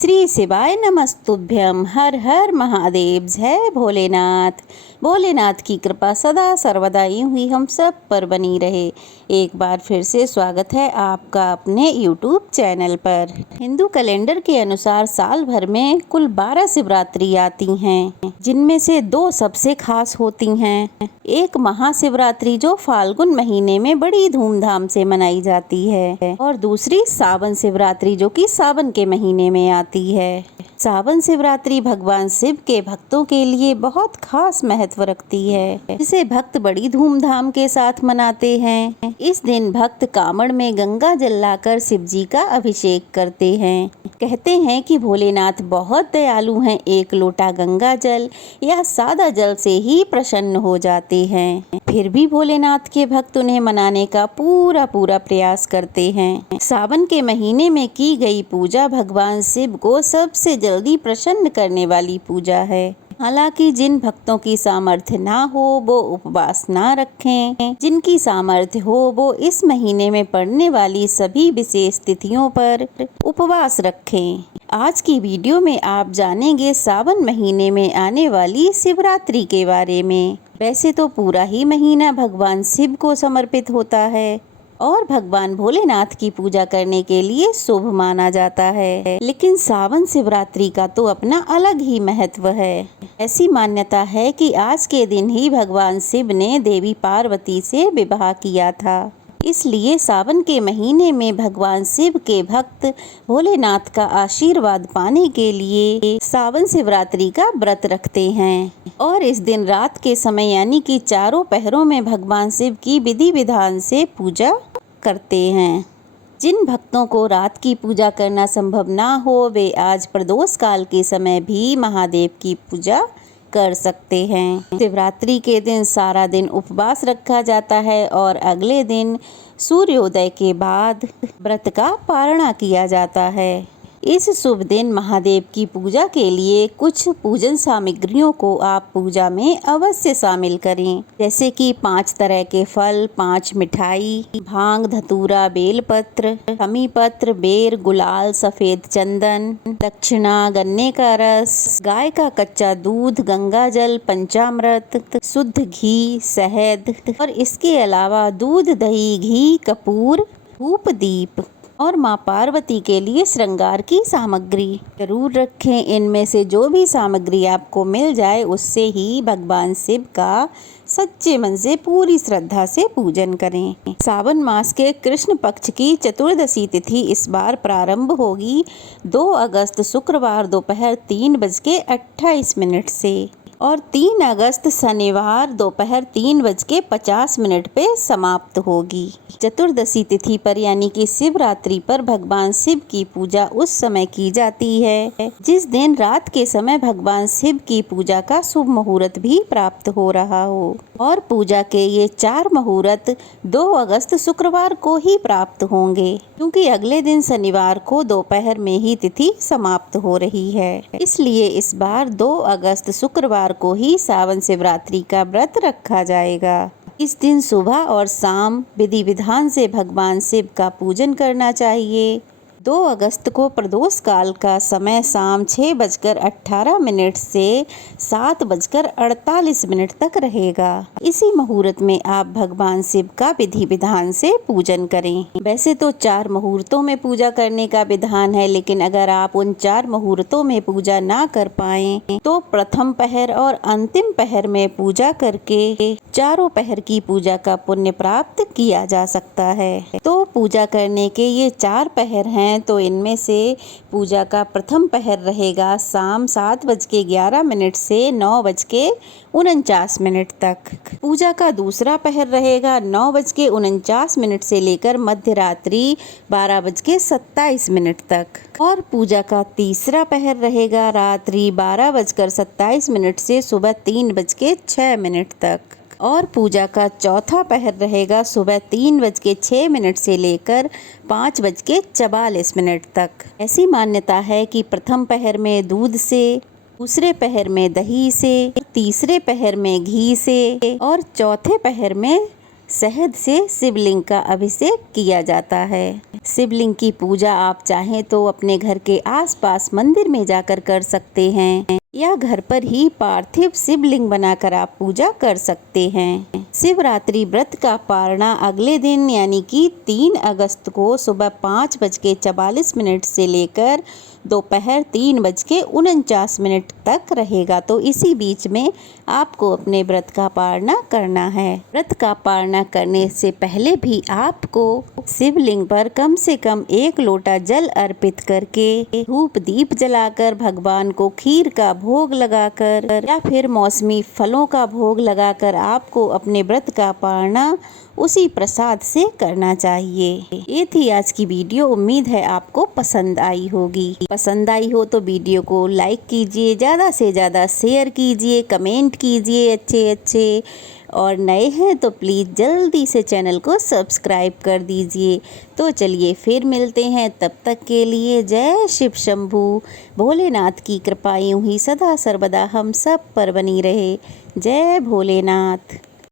श्री शिवाय नमस्तुभ्यम। हर हर महादेव। जय भोलेनाथ। भोलेनाथ की कृपा सदा सर्वदा यूं ही हम सब पर बनी रहे। एक बार फिर से स्वागत है आपका अपने YouTube चैनल पर। हिंदू कैलेंडर के अनुसार साल भर में कुल 12 शिवरात्रि आती हैं, जिनमें से 2 सबसे खास होती हैं। एक महाशिवरात्रि जो फाल्गुन महीने में बड़ी धूमधाम से मनाई जाती है, और दूसरी सावन शिवरात्रि जो कि सावन के महीने में आती है। सावन शिवरात्रि भगवान शिव के भक्तों के लिए बहुत खास महत्व रखती है, जिसे भक्त बड़ी धूमधाम के साथ मनाते हैं। इस दिन भक्त कांवड़ में गंगा जल लाकर शिव जी का अभिषेक करते हैं। कहते हैं कि भोलेनाथ बहुत दयालु हैं, एक लोटा गंगा जल या सादा जल से ही प्रसन्न हो जाते हैं। फिर भी भोलेनाथ के भक्त उन्हें मनाने का पूरा प्रयास करते हैं। सावन के महीने में की गई पूजा भगवान शिव को सबसे जल्दी प्रसन्न करने वाली पूजा है। हालांकि जिन भक्तों की सामर्थ्य ना हो वो उपवास ना रखें, जिनकी सामर्थ्य हो वो इस महीने में पड़ने वाली सभी विशेष तिथियों पर उपवास रखें। आज की वीडियो में आप जानेंगे सावन महीने में आने वाली शिवरात्रि के बारे में। वैसे तो पूरा ही महीना भगवान शिव को समर्पित होता है और भगवान भोलेनाथ की पूजा करने के लिए शुभ माना जाता है, लेकिन सावन शिवरात्रि का तो अपना अलग ही महत्व है। ऐसी मान्यता है कि आज के दिन ही भगवान शिव ने देवी पार्वती से विवाह किया था। इसलिए सावन के महीने में भगवान शिव के भक्त भोलेनाथ का आशीर्वाद पाने के लिए सावन शिवरात्रि का व्रत रखते हैं, और इस दिन रात के समय यानी कि चारों पहरों में भगवान शिव की विधि विधान से पूजा करते हैं। जिन भक्तों को रात की पूजा करना संभव ना हो वे आज प्रदोष काल के समय भी महादेव की पूजा कर सकते हैं। शिवरात्रि के दिन सारा दिन उपवास रखा जाता है और अगले दिन सूर्योदय के बाद व्रत का पारणा किया जाता है। इस शुभ दिन महादेव की पूजा के लिए कुछ पूजन सामग्रियों को आप पूजा में अवश्य शामिल करें, जैसे कि 5 तरह के फल, 5 मिठाई, भांग, धतूरा, बेलपत्र, खमी पत्र, बेर, गुलाल, सफेद चंदन, दक्षिणा, गन्ने का रस, गाय का कच्चा दूध, गंगा जल, पंचामृत, शुद्ध घी, शहद, और इसके अलावा दूध, दही, घी, कपूर, धूप, दीप और माँ पार्वती के लिए श्रृंगार की सामग्री जरूर रखें। इनमें से जो भी सामग्री आपको मिल जाए उससे ही भगवान शिव का सच्चे मन से पूरी श्रद्धा से पूजन करें। सावन मास के कृष्ण पक्ष की चतुर्दशी तिथि इस बार प्रारंभ होगी 2 अगस्त शुक्रवार दोपहर 3:28 से, और 3 अगस्त शनिवार दोपहर 3:50 पे समाप्त होगी। चतुर्दशी तिथि पर यानी कि शिवरात्रि पर भगवान शिव की पूजा उस समय की जाती है जिस दिन रात के समय भगवान शिव की पूजा का शुभ मुहूर्त भी प्राप्त हो रहा हो, और पूजा के ये 4 मुहूर्त 2 अगस्त शुक्रवार को ही प्राप्त होंगे, क्योंकि अगले दिन शनिवार को दोपहर में ही तिथि समाप्त हो रही है। इसलिए इस बार 2 अगस्त शुक्रवार को ही सावन शिवरात्रि का व्रत रखा जाएगा। इस दिन सुबह और शाम विधि विधान से भगवान शिव का पूजन करना चाहिए। 2 अगस्त को प्रदोष काल का समय शाम 6:18 से 7:48 तक रहेगा। इसी मुहूर्त में आप भगवान शिव का विधि विधान से पूजन करें। वैसे तो 4 मुहूर्तों में पूजा करने का विधान है, लेकिन अगर आप उन 4 मुहूर्तों में पूजा ना कर पाएं तो प्रथम पहर और अंतिम पहर में पूजा करके चारों पहर की पूजा का पुण्य प्राप्त किया जा सकता है। तो पूजा करने के ये 4 पहर हैं, तो इनमें से पूजा का प्रथम पहर रहेगा शाम 7:11 से 9:49 तक। पूजा का दूसरा पहर रहेगा 9:49 से लेकर मध्य रात्रि 12:27 तक, और पूजा का तीसरा पहर रहेगा रात्रि 12:27 से सुबह 3:06 तक, और पूजा का चौथा पहर रहेगा सुबह 3:06 से लेकर 5:44 तक। ऐसी मान्यता है कि प्रथम पहर में दूध से, दूसरे पहर में दही से, तीसरे पहर में घी से और चौथे पहर में शहद से शिवलिंग का अभिषेक किया जाता है। शिवलिंग की पूजा आप चाहें तो अपने घर के आसपास मंदिर में जाकर कर सकते हैं या घर पर ही पार्थिव शिवलिंग बनाकर आप पूजा कर सकते हैं। शिवरात्रि व्रत का पारणा अगले दिन यानी कि 3 अगस्त को सुबह 5:44 से लेकर दोपहर 3:49 तक रहेगा। तो इसी बीच में आपको अपने व्रत का पारणा करना है। व्रत का पारणा करने से पहले भी आपको शिवलिंग पर कम से कम 1 लोटा जल अर्पित करके धूप दीप जलाकर भगवान को खीर का भोग लगाकर या फिर मौसमी फलों का भोग लगाकर आपको अपने व्रत का पारणा उसी प्रसाद से करना चाहिए। ये थी आज की वीडियो। उम्मीद है आपको पसंद आई होगी। पसंद आई हो तो वीडियो को लाइक कीजिए, ज़्यादा से ज़्यादा शेयर कीजिए, कमेंट कीजिए अच्छे, और नए हैं तो प्लीज़ जल्दी से चैनल को सब्सक्राइब कर दीजिए। तो चलिए फिर मिलते हैं, तब तक के लिए जय शिव शंभू। भोलेनाथ की कृपा यूं ही सदा सर्वदा हम सब पर बनी रहे। जय भोलेनाथ।